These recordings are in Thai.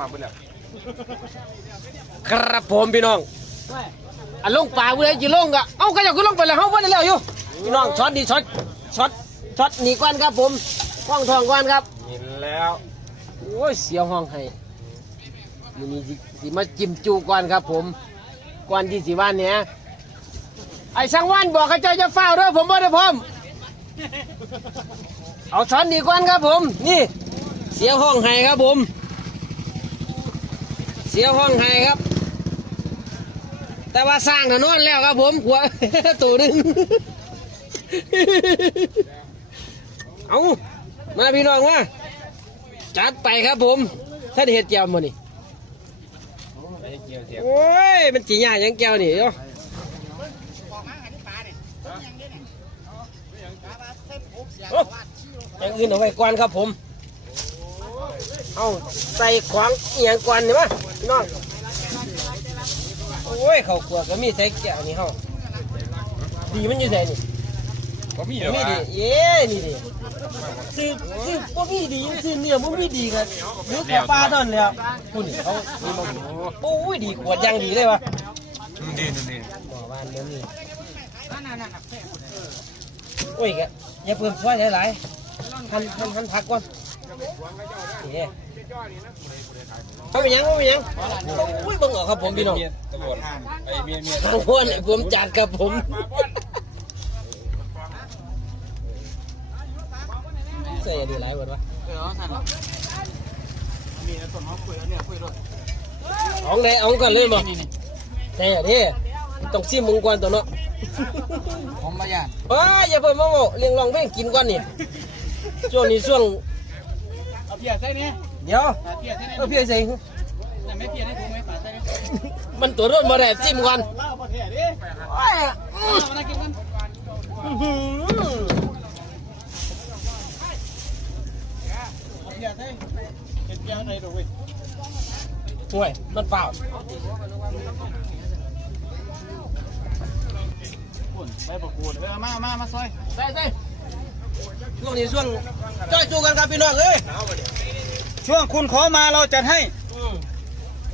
มาเบิ่งแล้วครับผมพี่น้องอันลงป่าเว้ยจีลงกะเอ้าก็อยากขึ้นลงไปแล้วเฮาบ่ได้แล้วอยู่พี่น้องช็อตดีช็อตช็อตช็อตหนีก่อนครับผมห้องทองก่อนครับนี่แล้วโอ้ยเสียห้องให้มื้อนี้สิสิมาจิ้มจูก่อนครับผมก่อนที่สิว่านเนี่ยไอ้สังวานบอกให้เจ้าจะเฝ้าเด้อผมบ่ได้พร้อมเอาช็อตหนีก่อนครับผม นี่ เสียห้องให้ครับผม เสียห้องให้ครับ แต่ว่าสร้างถนนแล้วครับผมหัวตัวหนึงเอามาพี่น้องมาจัดไปครับผม ถ้าเห็ดแก้วมานี่ไปเกี่ยวเสียบโอ้ย มันจีหยาหยังแก้วนี่เนาะโอ้อย่างอื่นเอาไว้ก่อนครับผม เอาใส่ขวางเอียงก่อนนี่มาพี่น้องโอ้ยเขาวกลัวก็มีใส่แก้วนี่เฮาดีมันอยู่ไหนนี่บ่มีบ่เด้อมีวะดีเย้นี่ดิซื้อซื้อบ่มีดีซื้อเนื้อบ่มีดีกันหรือข้าวปลาเท่านั้นแหล้วคุณเขามีมาโอ้ยดีขวดยังดีเลยวะอืมดีนี่นี่บ่บ้านเดี๋ยวนี้โอ้ยแกอย่าเพิ่มซอยหลายๆหันหันหันผักก่อน เย้เขาเป็นหยังเขาเป็นหยังโอ้ยเบิ่งออกครับผมพี่น้องเมียตำรวจไอ้เมียเมียทางพ้นให้ผมจัดครับผมใส่อันนี้หลายหมดวะเอาไหนเอาก่อนเลยบ่ใช่ดิต้องซิมมึงก่อนตัวเนาะผมมาย่านว้าอย่าเพิ่มมาบอกเลี้ยงลองเพลงกินก่อนนี่ช่วงนี้ช่วง เอาเพียใส่เนี่ยเดี๋ยวเอาเพียใส่เนี่ยเอาเพียใส่แต่ไม่เพียให้ผมไม่ปาใส่เนี่ยมันตัวรถมาแดดซิมก่อนเล่าประเทศดิว้าเอามากินกันอื้อหือเอาเพียใส่เห็นเพียอะไรดูเว้ยห่วยมันเปล่าปุ่นไปประกูดเออมามามาซอยใส่ใส่ ช่วงนี้ช่วงจ้อยจูกันครับพี่น้องเอ้ยช่วงคุณขอมาเราจัดให้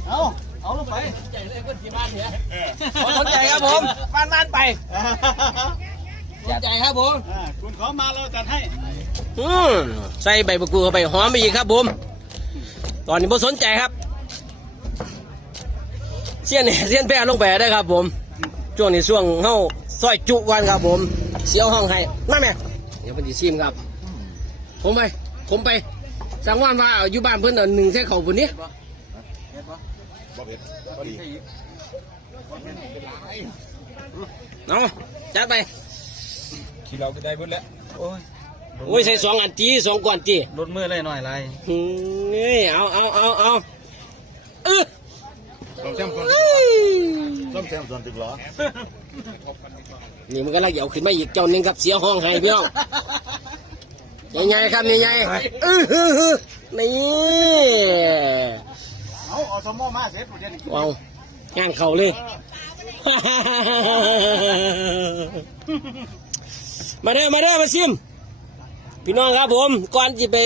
เอาเอาลงไปใจเลยคนที่บ้านเนี่ยขอสนใจครับผมบ้านบ้านๆไปสนใจครับผมอ่าคุณขอมาเราจัดให้อืมใส่ใบมะกรูดเข้าไปหอมไปอีกครับผมตอนนี้ผมสนใจครับเสี้ยนเนี่ยเสี้ยนแปรลงไปได้ครับผมช่วงนี้ช่วงเฮาซอยจุกันครับผมเสียวห้องให้มาแม่เดี๋ยวเพิ่นสิชิมครับ ผมไป ผมไปสั่งว่านว่าเอาอยู่บ้านเพิ่นเอาหนึ่งเส้นเขาปุ่นนี้เห็นปะบ่เผ็ดบ่ดีเอาจัดไปขี้เราก็ได้เบิดแล้วโอ้ยโอ้ยใส่สองอันจีสองก่อนจีลดมือเลยหน่อยไรหืมนี่เอาเอาเอาเอาเออ ต้องแซมส่วนต้อง แซมส่วนตึกหรอนี่มันก็ลักเหยาขึ้นมาอีกเจ้าหนึงครับเสียห้องให้พี่น้องใหญ่ๆครับใหญ่ๆอื้อหือหือนี่เอาเอาสมอมาเสร็จเดี๋ยวนี้ว้าวงานเข่าเลย มาเด้อมาเด้อมาซิม พี่น้องครับผมก่อนจะไป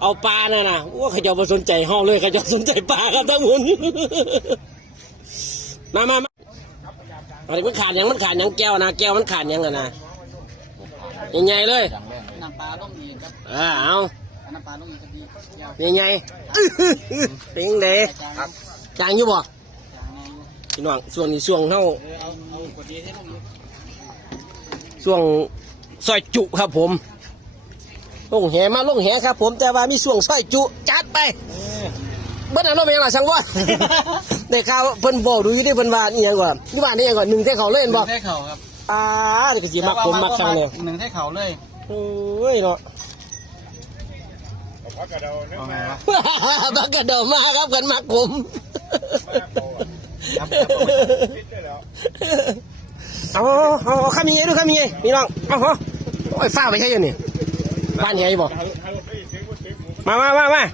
เอาปลาน่ะนะว่าเขาเจะมาสนใจห้องเลยเขาเจะสนใจปลาครับทั้งหมด มามามาอันนี้มันขาดหยังมันขาดหยังแก้วนะแก้วมันขาดหยังอะนะใหญ่ๆเลยน้ำปลาลงอีกครับเออเอาน้ำปลาลงอีกก็ดีเกี่ยวใหญ่ๆเป็นเด้ครับจางอยู่บ่อย่างไงพี่น้องช่วงนี้ช่วงเฮาเออเอาเอากดดีให้ลงอีกช่วงซอยจุครับผมลงแหมาลงแหครับผมแต่ว่ามีช่วงซอยจุจัดไป เออเบิ้ลอารมณ์ยังไงสังวรได้ข่าวเพิ่นบอกดูอยู่ที่เพิ่นว่านี่ยังก่อนนี่ว่านี่ยังก่อนหนึ่งเท่าเขาเล่นบ่หนึ่งเท่เข่าครับอ่าเดี๋ยวก็สิมักผมมักสั่งเลยหนึ่งเท่เข่าเลยโอ้ยเนาะเอาพักกระเดาเนื้อเอาไงมาวบักกระโดดมาครับกันมักผมครับปิดได้แล้วเอาเอาเอาข้ามยังไงดูข้ามยังไงพี่น้องเอาเอาโอ้ยฟ้าไปใช่ยังนี่บ้านใหญ่บ่มามามามานี่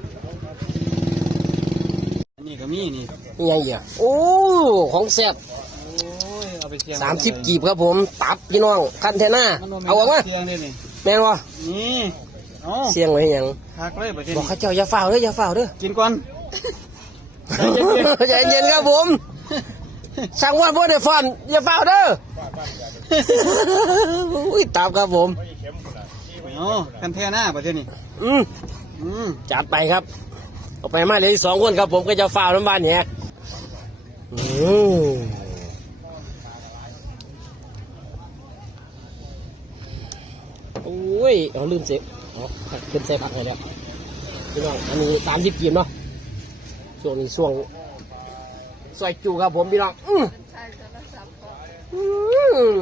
ก็มีนี่นี่ยังอีกอะโอ้ ของแซ่บโอ้ยเอาไปเชียงสามสิบกีบครับผม ตับพี่น้องคันเทน่าเอาออกมาเชียงเลยนี่แม่นวะนี่เอาเสียงไว้ให้หยังคักเลยประเทศบอกนี้เขาเจ้าอย่าฝ่าวเด้ออย่าฝ่าวเด้อ กินก่อน ใจเย็นครับผมสั่งว่าพ่อได้ฟันอย่าฝ่าวเด้ออุ้ยตามครับผมโอ้กันแท่หน้าประเทศนี้อืมอืมจัดไปครับ เอาไปมาเหลยสองคนครับผมก็จะฝ่าวน้ำบ้านเนี่ยอืมโอ้ยเอาลืมเสียอ๋อขึ้นใส่ผักให้แล้วพี่น้องอันนี้สามสิบกีบเนาะช่วงนี้ช่วงซอยจูครับผมพี่น้องอื้ออืม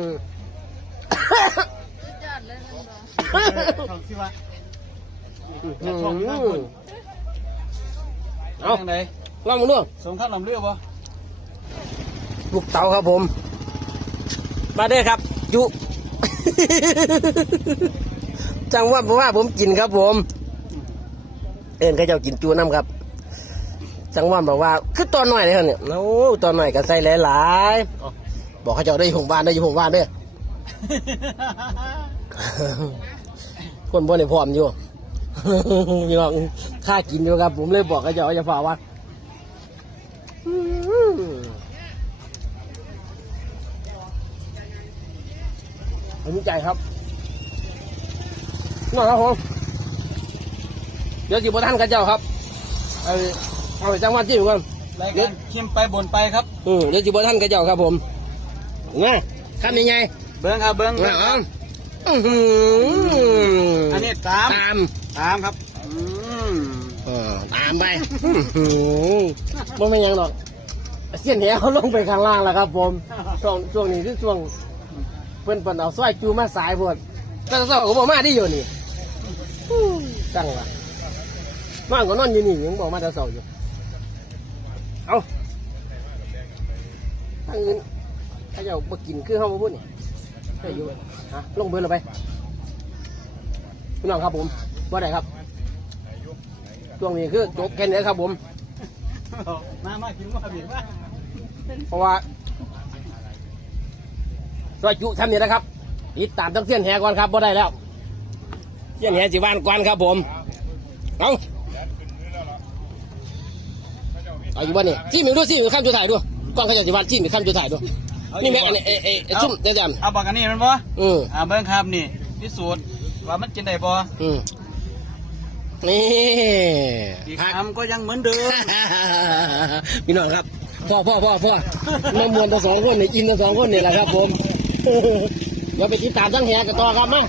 เขาคิดว่าอืมช่องนี้น่าคุณเอาทางไหนลองมาดูสงครามลำเรือบ่ลูกเต๋าครับผม มาเด้อครับจุจังว่าเพราะว่าผมกินครับผม เอิญเขาเจ้ากินจูน้ำครับ จังว่าบอกว่าคือตอนหน่อยเลยครับเนี่ยโอ้ตอนหน่อยก็ใส่หลายๆอ๋อบอกเขาเจ้าได้อยู่ของบ้านได้อยู่ของบ้านเด้อคนบ่ได้พร้อมอยู่ พี่น้องค่ากินอยู่ครับ ผมเลยบอกเขาเจ้าจะฝากว่าอืมผมดีใจครับน้องครับผมเดี๋ยวจีบท่านกับเจ้าครับ เอาเอาไปจังหวัดที่อยู่กันรายการคิมไปบนไปครับอืมเดี๋ยวจีบท่านกับเจ้าครับผมมาทำยังไงเบิ้งครับเบิ้งมาเอาอื้อหืออันนี้ตามตาม ตามครับ อืมเออตามไปอื้อหือบ่เป็นหยังหรอกเสี้ยนแหเขาลงไปข้างล่างแล้วครับ ผมช่วงช่วงนี้คือช่วง เพิ่นเพิ่นเอาสร้อยจูมาสายพวดแต่เช้าก็บอกมาที่อยู่นี่อู้จังวะนอนก็นอนอยู่นี่ยังบอกมาแต่เช้าอยู่เอาตั้งเงินถ้าเจ้าบ่กินคือเฮาบ่พูดนี่ได้อยู่ฮะลงเบอร์เราไปพี่น้องครับผม ว่าไดครับช่วงนี้คือจบแค่นี้ครับผม มามากินว่าบีบว่าเพราะว่าซอยจุทำนี่นะครับติดตามต้องเส้นแหก่อนครับบ่ได้แล้วเส้นแหสิบ้านก่อนครับผม เอาเอาอยู่บ้านนี่ที่มีดูสิมีข้ามจุดถ่ายด้วยก่อนเขาจะสิบ้านที่มีข้ามจุดถ่ายด้วยนี่แม่อันนี้เอเอเอชุ่มเดี๋ยวจันเอาบอกกันนี่มันบ่อืมอ่าเบิ้งครับนี่พิสูจน์ว่ามันกินได้บ่อืม นี่อีกคำก็ยังเหมือนเดิม พี่น้องครับพ่อพ่อพ่อพ่อมามวลตัวสองคนเนี่ยอินตัวสองคนเนี่ยแหละครับ ผมเราไปติดตามทั้งแหกันต่อครับมั้ง